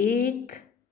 1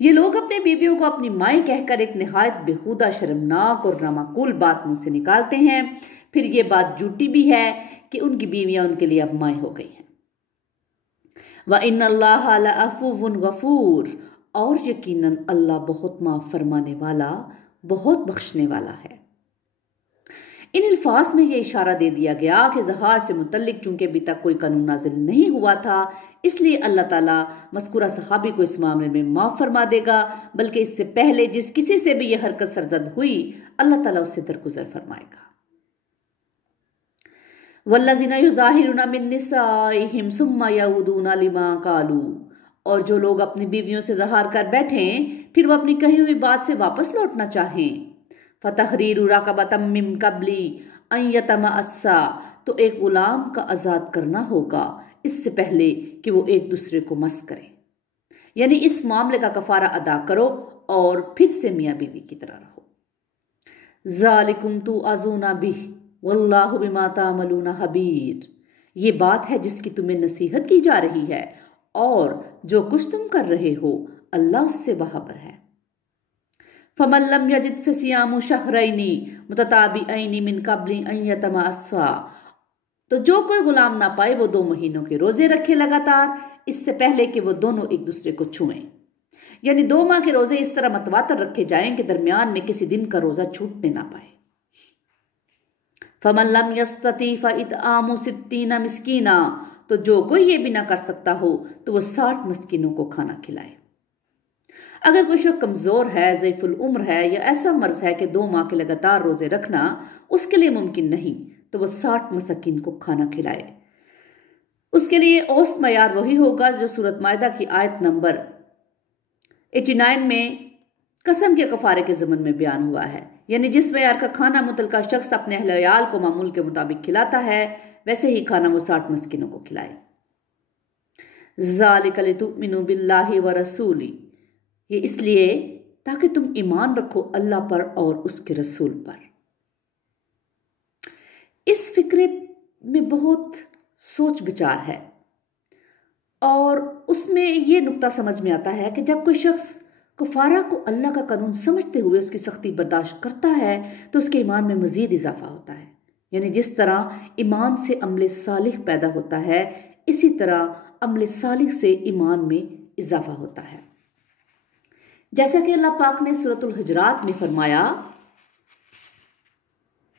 یہ لوگ اپنی بیویوں کو اپنی مائیں کہہ کر ایک نہایت بےہودہ، شرمناک اور نامعقول بات منہ سے نکالتے ہیں۔ پھر یہ بات جھوٹی بھی ہے کہ ان کی بیویاں ان کے لیے اب مائیں ہو گئی ہیں۔ وَإِنَّ اللَّهَ لَعَفُوٌّ غَفُورٌ، اور یقیناً اللہ بہت معاف فرمانے والا، بہت بخشنے والا ہے۔ ان الفاظ میں یہ اشارہ دے دیا گیا کہ زہار سے متعلق چونکہ ابھی تک کوئی قانون نازل نہیں ہوا تھا، اس لیے اللہ تعالیٰ مذکورہ صحابی کو اس معاملے میں معاف فرما دے گا، بلکہ اس سے پہلے جس کسی سے بھی یہ حرکت سرزد ہوئی، اللہ تعالیٰ اس سے درگزر فرمائے گا۔ وَالَّذِينَ يُظَاهِرُونَ مِن نِّسَائِهِمْ ثُمَّ يَعُودُونَ لِمَا قَالُوا، اور جو لوگ اپنی بیویوں سے زہار کر بیٹھیں پھر وہ اپنی کہی ہوئی بات سے واپس لوٹنا چاہیں، فَتَحْرِيرُ رَقَبَةٍ مِّن قَبْلِ أَن يَتَمَاسَّا، تو ایک غلام کا آزاد کرنا ہوگا اس سے پہلے کہ وہ ایک دوسرے کو مس کریں، یعنی اس معاملے کا کفارہ ادا کرو اور پھر سے میاں بیوی کی طرح رہو۔ ذَلِكُمْ تُوعَظُونَ بِهِ وَاللَّهُ بِمَا تَعْمَلُونَ خَبِيرٌ، یہ بات ہے جس کی تمہیں نصیحت کی جا رہی ہے، اور جو کچھ تم کر رہے ہو اللہ اس سے باخبر ہے۔ فَمَن لَّمْ يَجِدْ فَصِيَامُ شَهْرَيْنِ مُتَتَابِعَيْنِ مِن قَبْلِ أَن يَتَمَاسَّا، تو جو کوئی غلام نہ پائے وہ 2 مہینوں کے روزے رکھے لگاتار، اس سے پہلے کہ وہ دونوں ایک دوسرے کو چھوئیں، یعنی 2 ماہ کے روزے اس طرح متواتر رکھے جائیں کہ درمیان میں کسی دن کا روزہ چھوٹنے نہ پائے۔ فَمَن لَّمْ يَسْتَطِعْ فَإِطْعَامُ 60 مسکینا، تو جو کوئی یہ بھی نہ کر سکتا ہو تو وہ 60 مسکینوں کو کھانا کھلائے۔ اگر کوئی شخص کمزور ہے، ضعیف العمر ہے، یا ایسا مرض ہے کہ 2 ماہ کے لگاتار روزے رکھنا اس کے لیے ممکن نہیں، تو وہ 60 مساکین کو کھانا کھلائے۔ اس کے لیے اوسط معیار وہی ہوگا جو سورۃ مائدہ کی آیت نمبر 89 میں قسم کے کفارے کے ضمن میں بیان ہوا ہے، یعنی جس معیار کا کھانا متعلقہ شخص اپنے اہل عیال کو معمول کے مطابق کھلاتا ہے، ویسے ہی کھانا وہ 60 مسکینوں کو کھلائے۔ ذَلِكَ لِتُؤْمِنُوا بِاللَّهِ وَرَسُولِهِ، یہ اس لیے تاکہ تم ایمان رکھو اللہ پر اور اس کے رسول پر۔ اس فقرے میں بہت سوچ بچار ہے، اور اس میں یہ نقطہ سمجھ میں آتا ہے کہ جب کوئی شخص کفارہ کو اللہ کا قانون سمجھتے ہوئے اس کی سختی برداشت کرتا ہے تو اس کے ایمان میں مزید اضافہ ہوتا ہے، یعنی جس طرح ایمان سے عمل صالح پیدا ہوتا ہے، اسی طرح عمل صالح سے ایمان میں اضافہ ہوتا ہے۔ جیسا کہ اللہ پاک نے سورۃ الحجرات میں فرمایا،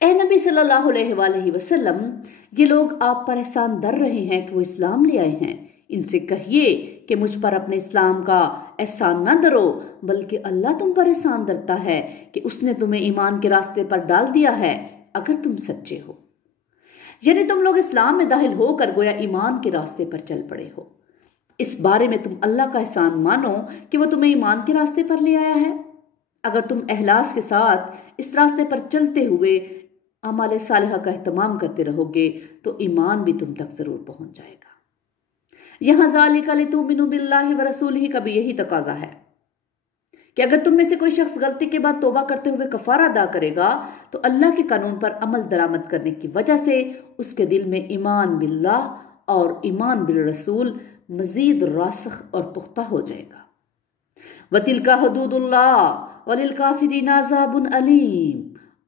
اے نبی صلی اللہ علیہ وآلہ وسلم، یہ لوگ آپ پر احسان در رہے ہیں کہ وہ اسلام لے آئے ہیں، ان سے کہیے کہ مجھ پر اپنے اسلام کا احسان نہ درو، بلکہ اللہ تم پر احسان درتا ہے کہ اس نے تمہیں ایمان کے راستے پر ڈال دیا ہے اگر تم سچے ہو، یعنی تم لوگ اسلام میں داخل ہو کر گویا ایمان کے راستے پر چل پڑے ہو۔ اس بارے میں تم اللہ کا احسان مانو کہ وہ تمہیں ایمان کے راستے پر لے آیا ہے۔ اگر تم اخلاص کے ساتھ اس راستے پر چلتے ہوئے اعمال صالحہ کا اہتمام کرتے رہو گے تو ایمان بھی تم تک ضرور پہنچ جائے گا۔ یہاں ذالک لتؤمنوا باللہ ورسولہ کا بھی یہی تقاضا ہے کہ اگر تم میں سے کوئی شخص غلطی کے بعد توبہ کرتے ہوئے کفارہ ادا کرے گا تو اللہ کے قانون پر عمل درآمد کرنے کی وجہ سے اس کے دل میں ایمان باللہ اور ایمان بالرسول مزید راسخ اور پختہ ہو جائے گا۔ وَتِلْكَ حُدُودُ اللَّهِ وَلِلْكَافِرِينَ عَذَابٌ أَلِيمٌ،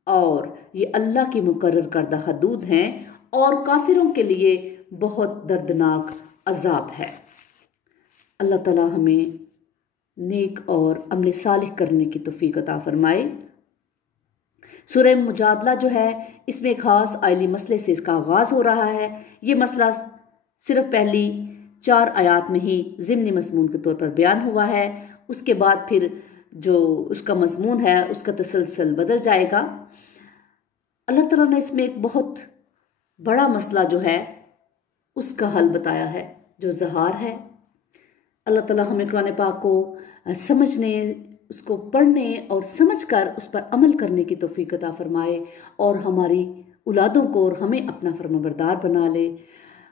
اور یہ اللہ کی مقرر کردہ حدود ہیں اور کافروں کے لیے بہت دردناک عذاب ہے۔ اللہ تعالی ہمیں نیک اور عمل صالح کرنے کی توفیق عطا فرمائے۔ سورہ مجادلہ جو ہے اس میں ایک خاص آئلی مسئلے سے اس کا آغاز ہو رہا ہے۔ یہ مسئلہ صرف پہلی 4 آیات میں ہی ضمنی مضمون کے طور پر بیان ہوا ہے، اس کے بعد پھر جو اس کا مضمون ہے اس کا تسلسل بدل جائے گا۔ اللہ تعالیٰ نے اس میں ایک بہت بڑا مسئلہ جو ہے اس کا حل بتایا ہے جو زہار ہے۔ اللہ تعالیٰ ہمیں قرآن پاک کو سمجھنے، اس کو پڑھنے اور سمجھ کر اس پر عمل کرنے کی توفیق عطا فرمائے اور ہماری اولادوں کو اور ہمیں اپنا فرمانبردار بنا لے۔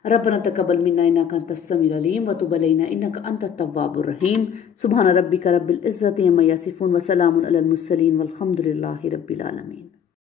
ربنا تقبل منا انک انت السمیع العلیم وتب علینا انک انت التواب الرحیم۔ سبحان ربک رب العزۃ عما یصفون وسلام علی المرسلین والحمد للہ رب العالمین۔